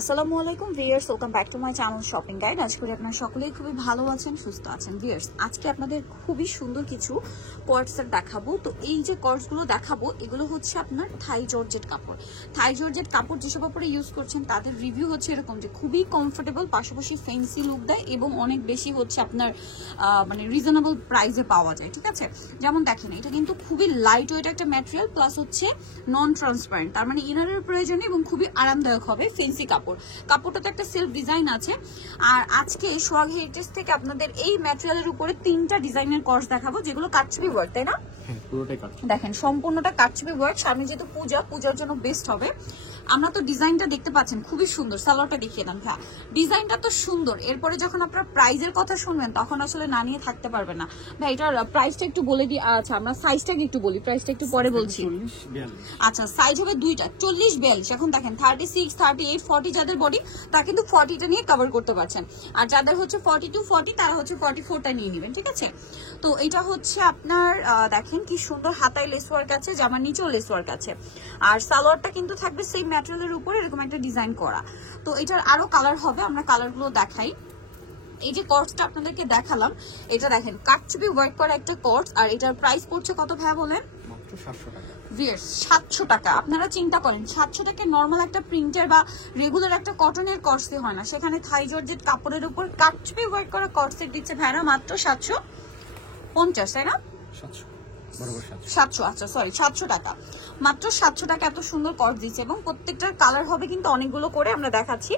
আসসালামু আলাইকুম viewers, welcome back to my channel shopping guide. আশা করি আপনারা সকলেই খুবই ভালো আছেন, সুস্থ আছেন। ভিউয়ার্স, আজকে আপনাদের খুবই সুন্দর কিছু কোয়ার্টসের দেখাবো। তো এই যে কোয়ার্টসগুলো দেখাবো, এগুলো হচ্ছে আপনার থাই জর্জেট কাপড়। থাই জর্জেট কাপড় যেসব আপনারা ইউজ করছেন তাদের রিভিউ হচ্ছে এরকম যে খুবই কমফোর্টেবল, পাশাপাশি ফ্যান্সি লুক দেয় এবং অনেক বেশি হচ্ছে আপনার মানে রিজনেবল প্রাইসে পাওয়া যায়। ঠিক আছে, যেমন দেখেন এটা কিন্তু খুবই লাইট ওয়েট একটা ম্যাটেরিয়াল, প্লাস হচ্ছে নন ট্রান্সপারেন্ট, তার মানে ইনারের প্রয়োজনে এবং খুবই আরামদায়ক হবে। ফ্যান্সি কাপড়টা তো একটা সেলফ ডিজাইন আছে। আর আজকে সোয়াগ হেরিটেজ থেকে আপনাদের এই ম্যাটেরিয়ালের উপরে 3টা ডিজাইনের কোর্স দেখাবো, যেগুলো কাটছবি ওয়ার্ক, তাই না? দেখেন সম্পূর্ণটা কাটছবি ওয়ার্ক। সামনে যেহেতু পূজার জন্য বেস্ট হবে। আমরা তো ডিজাইনটা দেখতে পাচ্ছেন খুবই সুন্দর। সালোয়ারটা দেখিয়ে দেন। হ্যাঁ, ডিজাইনটা তো সুন্দর। এরপরে যখন আপনারা প্রাইজের কথা শুনবেন তখন আসলে না নিয়ে থাকতে পারবেন না। ভাই এটার প্রাইসটা একটু বলে দিই। আচ্ছা, আমরা সাইজটাকে একটু বলি, প্রাইসটা একটু পরে বলছি। আচ্ছা, সাইজ হবে দুইটা, 40-42। এখন দেখেন 36, 38, 40 যাদের বডি তারা কিন্তু 40টা নিয়ে কভার করতে পারছেন। আর যাদের হচ্ছে 42-40 তারা হচ্ছে 44টা নিয়ে নেবেন। ঠিক আছে, তো এটা হচ্ছে আপনার দেখেন কি সুন্দর হাতায় লেস ওয়ার্ক আছে, জামার নিচেও লেস ওয়ার্ক আছে। আর সালোয়ারটা কিন্তু থাকবে সেম ম্যাটেরিয়ালের উপর এরকম একটা ডিজাইন করা। তো এটার আরো কালার হবে, আমরা কালারগুলো দেখাই। এই যে কোর্সটা আপনাদেরকে দেখালাম, এটা দেখেন কাটছবি ওয়ার্ক করা একটা কোর্স। আর এটার প্রাইস পড়ছে কত ভাইয়া বলেন? মাত্র 700 টাকা। 700 টাকা। আপনারা চিন্তা করেন 700 টাকায় নর্মাল একটা প্রিন্টার বা রেগুলার একটা কটনের কোর্সে হয় না, সেখানে থাই জর্জেট কাপড়ের উপর কাটছবি ওয়ার্ক করা কোর্সের দিচ্ছে ভাইরা মাত্র 750, তাই না? 700, আচ্ছা সরি 700 টাকা, মাত্র 700 টাকা এত সুন্দর কর্স দিচ্ছে। এবং প্রত্যেকটার কালার হবে কিন্তু অনেকগুলো করে, আমরা দেখাচ্ছি।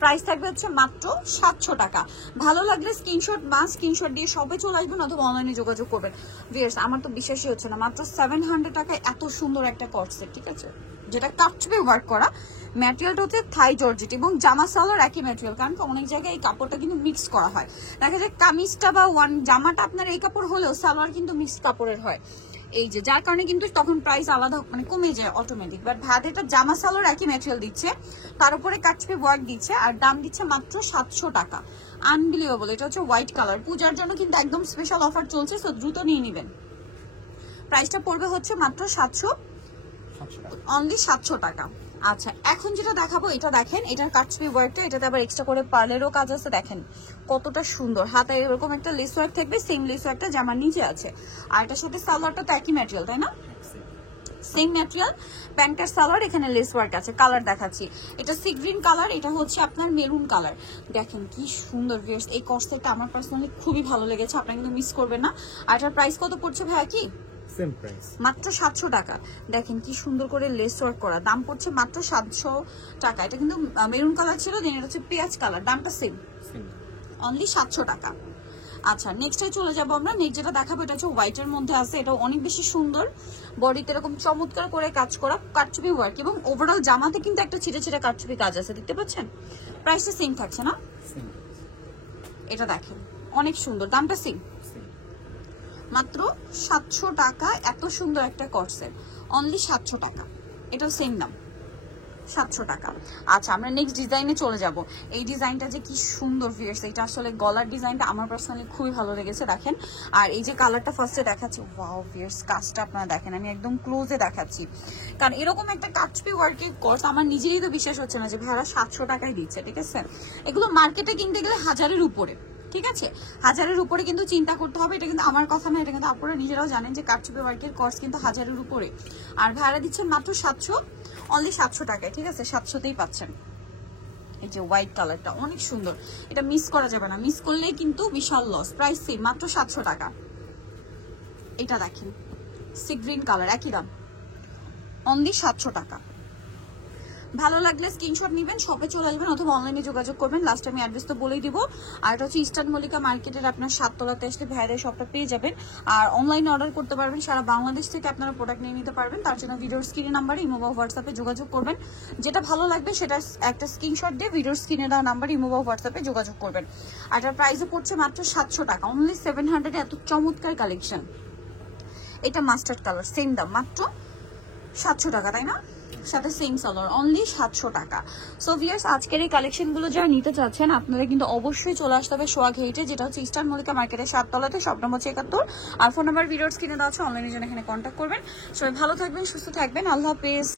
প্রাইস থাকবে হচ্ছে মাত্র 700 টাকা। ভালো লাগলে স্ক্রিনশট দিয়ে সবে চলে আসবেন অথবা অনলাইনে যোগাযোগ করবেন। ভিউয়ার্স, আমার তো বিশ্বাসই হচ্ছে না, মাত্র 700 টাকায় এত সুন্দর একটা কর্স সেট। ঠিক আছে, যেটা কাটছবি ওয়ার্ক করা, ম্যাটেরিয়ালটা হচ্ছে থাই জর্জেট এবং জামা সালোয়ার একই ম্যাটেরিয়াল। কারণ অনেক জায়গায় এই কাপড়টা কিন্তু মিক্স করা হয়, দেখা যায় কামিজটা বা জামাটা আপনার এই কাপড় হলেও সালোয়ার কিন্তু মিক্স কাপড়ের হয়। এই যে যার কারণে কিন্তু তখন প্রাইস আলাদা মানে কমে যায় অটোমেটিক। বাট ভাতেটা জামা সালোয়ার একই ম্যাটেরিয়াল দিচ্ছে, তার উপরে কাটছবি ওয়ার্ক দিচ্ছে, আর দাম দিচ্ছে মাত্র 700 টাকা। আনবিলিভেবল। এটা হচ্ছে হোয়াইট কালার, পূজার জন্য কিন্তু একদম স্পেশাল অফার চলছে, সো দ্রুত নিয়ে নেবেন। প্রাইসটা পড়বে হচ্ছে মাত্র 700, অনলি 700 টাকা। আচ্ছা, এখন যেটা দেখাবো এটা দেখেন, এটার কাটছবি ওয়ার্কটা, এটাতে আবার এক্সট্রা করে পার্লেরও কাজ আছে। দেখেন কতটা সুন্দর, হাতায় এরকম একটা লেস ওয়ার্ক থাকবে, সেম লেস ওয়ার্কটা জামার নিচে আছে। আর এটার সাথে সালোয়ারটা তো একই ম্যাটেরিয়াল, তাই না? সেম ম্যাটেরিয়াল, প্যান্টার সালোয়ার, এখানে লেস ওয়ার্ক আছে। কালার দেখাচ্ছি, এটা সি গ্রিন কালার, এটা হচ্ছে আপনার মেরুন কালার। দেখেন কি সুন্দর ভিউয়ার্স, এই কর্সেটটা আমার পার্সোনালি খুবই ভালো লেগেছে, আপনারা কিন্তু মিস করবেন না। আর এটার প্রাইস কত পড়ছে ভাইয়া? কি সেম প্রাইস, মাত্র 700 টাকা। দেখেন কি সুন্দর করে লেস ওয়ার্ক করা, দাম পড়ছে মাত্র 700 টাকা। এটা কিন্তু মেরুন কালার ছিল, দেন এটা হচ্ছে পেঁয়াজ কালার, দামটা সেম, অনলি 700 টাকা। আচ্ছা, নেক্সটে চলে যাবো আমরা। নেক্সট যেটা দেখাবো এটা হচ্ছে হোয়াইটের মধ্যে আছে, এটা অনেক বেশি সুন্দর। বডিতে এরকম চমৎকার করে কাজ করা কাটছবি ওয়ার্ক, এবং ওভারঅল জামাতে কিন্তু একটা ছিটে ছিটে কাটছবি কাজ আছে, দেখতে পাচ্ছেন? প্রাইসটা সেম থাকছে না? এটা দেখেন অনেক সুন্দর, দামটা সেম, মাত্র 700 টাকা। এত সুন্দর একটা কর্সেট, অনলি 700 টাকা। এটা সেম দাম, 700 টাকা। আচ্ছা, আমরা নেক্সট ডিজাইনে চলে যাব। এই ডিজাইনটা যে কি সুন্দর ভিউয়ার্স, এটা আসলে গলার ডিজাইনটা আমার পার্সোনালি খুবই ভালো লেগেছে। দেখেন, আর এই যে কালারটা ফার্স্টে দেখাচ্ছি, ওয়াও ভিউয়ার্স, কাজটা আপনারা দেখেন, আমি একদম ক্লোজে দেখাচ্ছি। কারণ এরকম একটা কাটছবি ওয়ার্কের কোর্স আমার নিজেরই তো বিশ্বাস হচ্ছে না যে ভাড়া 700 টাকায় দিচ্ছে। ঠিক আছে, এগুলো মার্কেটে কিনতে গেলে 1000-এর উপরে। ঠিক আছে, 1000-এর উপরে কিন্তু চিন্তা করতে হবে। এটা কিন্তু আমার কথা না, এটা কিন্তু আপনারা নিজেরাও জানেন যে কাটছবি ওয়ার্কের কোর্স কিন্তু 1000-এর উপরে। আর ভাড়া দিচ্ছেন মাত্র 700, অনলি 700 টাকায়। ঠিক আছে, 700তেই পাচ্ছেন। এই যে হোয়াইট কালারটা অনেক সুন্দর, এটা মিস করা যাবে না, মিস করলেই কিন্তু বিশাল লস। প্রাইস সেম, মাত্র 700 টাকা। এটা দেখেন সি গ্রিন কালার, একই দাম, অনলি 700 টাকা। ভালো লাগলে স্ক্রিনশট নেবেন, শপে চলে আসবেন অথবা অনলাইনে যোগাযোগ করবেন। লাস্ট আমি অ্যাড্রেস তো বলেই দিব। আর এটা হচ্ছে ইস্টার্ন মল্লিকা মার্কেটের আপনার 7 তলাতে আসলে ভাইদের শপটা পেয়ে যাবেন। আর অনলাইনে অর্ডার করতে পারবেন, সারা বাংলাদেশ থেকে আপনারা প্রোডাক্ট নিয়ে নিতে পারবেন। তার জন্য ভিডিওর স্ক্রিনের নাম্বারে ইমো বা হোয়াটসঅ্যাপে যোগাযোগ করবেন। যেটা ভালো লাগবে সেটা একটা স্ক্রিনশট দিয়ে ভিডিওর স্ক্রিনে দেওয়া নাম্বার ইমো বা হোয়াটসঅ্যাপে যোগাযোগ করবেন। আর এটার প্রাইসও পড়ছে মাত্র 700 টাকা, অনলি 700। এত চমৎকার কালেকশন। এটা মাস্টার্ড কালার, সেম দাম, মাত্র 700 টাকা, তাই না? সাথে সেম সালোয়ার, অনলি 700 টাকা। সো ভিউয়ার্স, আজকের এই কালেকশনগুলো যারা নিতে চাচ্ছেন আপনারা কিন্তু অবশ্যই চলে আসতে হবে সোয়াগ হেরিটেজ, যেটা হচ্ছে ইস্টার্ন মল্লিকা মার্কেটের 7 তলাতে, শপ নম্বর 71। আর ফোন নাম্বার ভিডিওর স্ক্রিনে দেওয়া আছে, অনলাইনে জন্য এখানে কন্ট্যাক্ট করবেন। সবাই ভালো থাকবেন, সুস্থ থাকবেন, আল্লাহ হাফেজ।